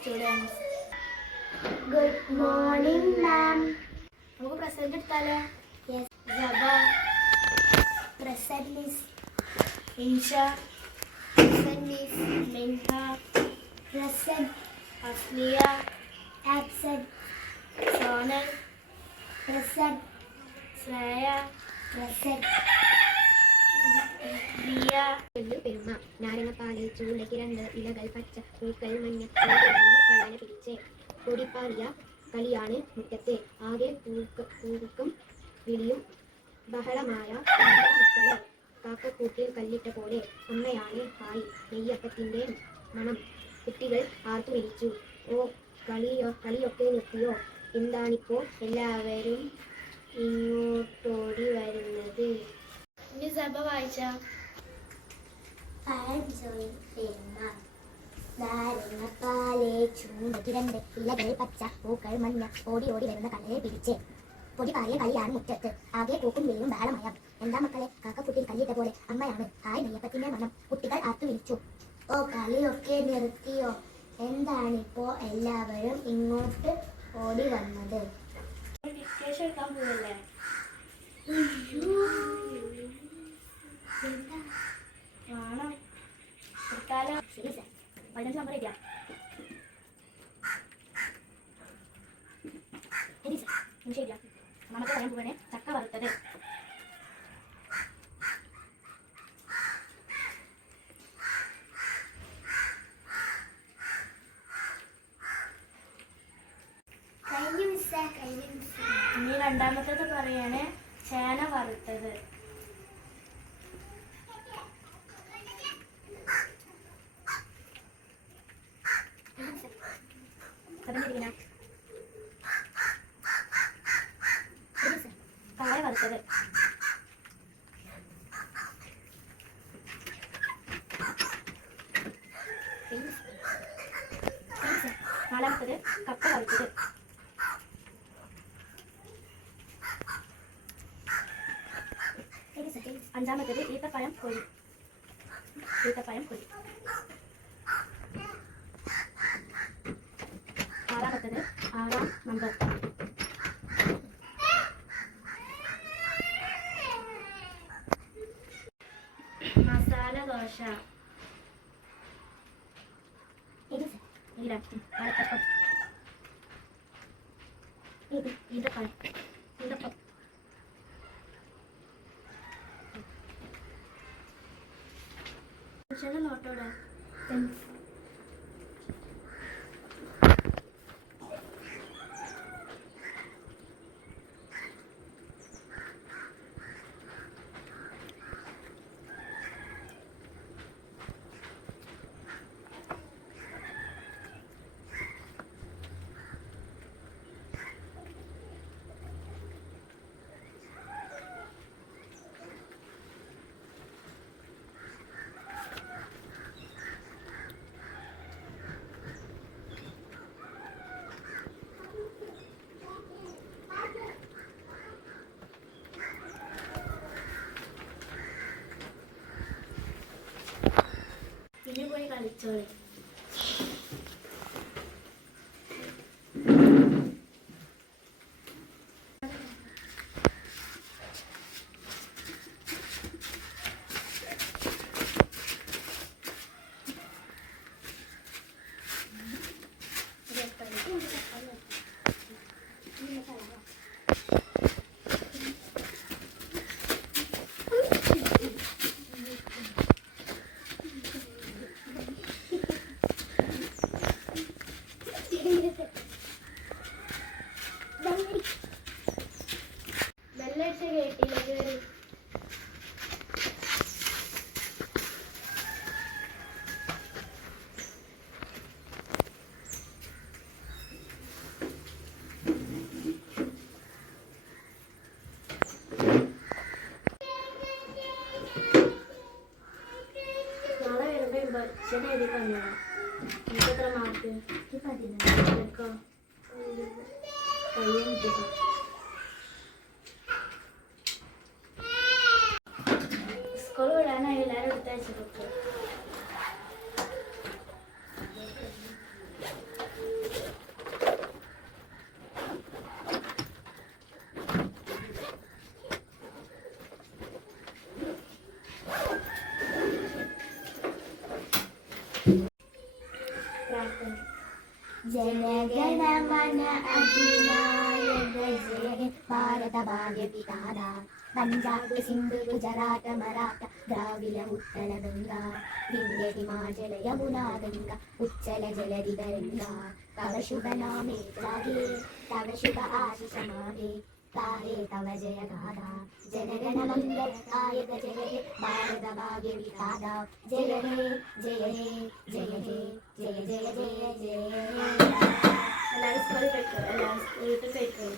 students. Good morning, ma'am. നമുക്ക് present എടുത്താലോ? Yes. Zaba. Present Miss Insha. Present Miss Minha. Present. Asliya. Absent. Sonal. Present. Sreya. Present. Riya. പെരുമ നാരങ്ങപ്പാല് ചൂണ്ടയ്ക്ക് 2 ഇലകൾ പച്ച പൂക്കൾ മഞ്ഞ കള്ളനെ പിടിച്ച് ഓടിപ്പാറിയ കളിയാണ് മുറ്റത്തെ ആകെ പൂക്കും വിളിയും ബഹളമായ മക്കളെ കാക്കക്കൂട്ടിൽ കല്ലിട്ട പോലെ അമ്മയാണ് ഹായ് നെയ്യപ്പത്തിന്റെ മണം കുട്ടികൾ ആർത്തു വിളിച്ചു. ഓ കളിയൊക്കെ നിർത്തിയോ? എന്താണിപ്പോ എല്ലാവരും ഇങ്ങോട്ടോടി വരുന്നത്? ഇനി സഭ വായിച്ച പെരുമ നാരങ്ങപ്പാല് ചൂണ്ടയ്ക്ക് 2 ഇലകൾ പച്ച പൂക്കൾ മഞ്ഞ ഓടി വരുന്ന കള്ളനെ പിടിച്ച് പൊടി പാറിയ കളിയാണ് മുറ്റത്ത് ആകെ പൂക്കും വിളിയും ബഹളമയം. എന്താ മക്കളെ കാക്കക്കുട്ടിയിൽ കല്ലിട്ട പോലെ അമ്മയാണ് ഹായ് നെയ്യപ്പത്തിന്റെ മണം കുട്ടികൾ ആർത്തു വിളിച്ചു. ഓ കളിയൊക്കെ നിർത്തിയോ? എന്താണിപ്പോ എല്ലാവരും ഇങ്ങോട്ട് ഓടി വന്നത്? ഡിക്റ്റേഷൻ എടുക്കാൻ പോവല്ലേ? ആണോ? എടുത്താലോ? ശരി സർ. 15 നമ്പർ ഇല്ല. ശരി സർ. ശരിയാ. നമുക്ക് പറയാൻ പോവണേ ചക്ക വറുത്തത്. ഇനി രണ്ടാമത്തേത് പറയാണ് ചേന വറുത്തത്. കായ വറുത്തത്. നാലാമത്തത് കപ്പ വറുത്തത്. അഞ്ചാമത്തത് ഈത്തപ്പഴം പൊരി. ആറാമത്തത് 6ാം നമ്പർ. മസാല ദോശ. ഇല്ല ഈത്തപ്പഴം. നോട്ടോടെ ഇനി പോയി കളിച്ചോളി. ബെല്ലടിച്ച കേട്ടില്ല കേറി. നാളെ വരുമ്പോ ഭക്ഷണം എഴുതി തന്നോ? എനിക്ക് എത്ര മാർക്ക്? 15. സ്കൂൾ വിടാനായി എല്ലാവരും എടുത്തയച്ചു. പ്രാർത്ഥന. ജനഗണമന അധിനായക ജയ ഹേ ഭാരത ഭാഗ്യ വിധാത പഞ്ചാബ് സിന്ധു ഗുജറാത്ത് മറാഠ ദ്രാവിഡ ഉത്തര ഗംഗ വിന്ധ്യ ഹിമാചല യമുന ഗംഗ ഉജ്ജല ജലധി ഗംഗ തവ ശുഭ നാമേ ത്രാഗേ തവ ശുഭ ആശിഷ മാഗേ താരേ തവ ജയ ഗാഥ ജനഗണ മംഗളായക ജയ ഹേ ഭാരത ഭാഗ്യ വിധാത ജയ ഹേ ജയ ഹേ ജയ ഹേ ജയ ജയ ജയ ജയ. എല്ലാവരും സ്കൂളിൽ പോയിക്കോ, എല്ലാവരും വീട്ടിൽ പോയിക്കോ.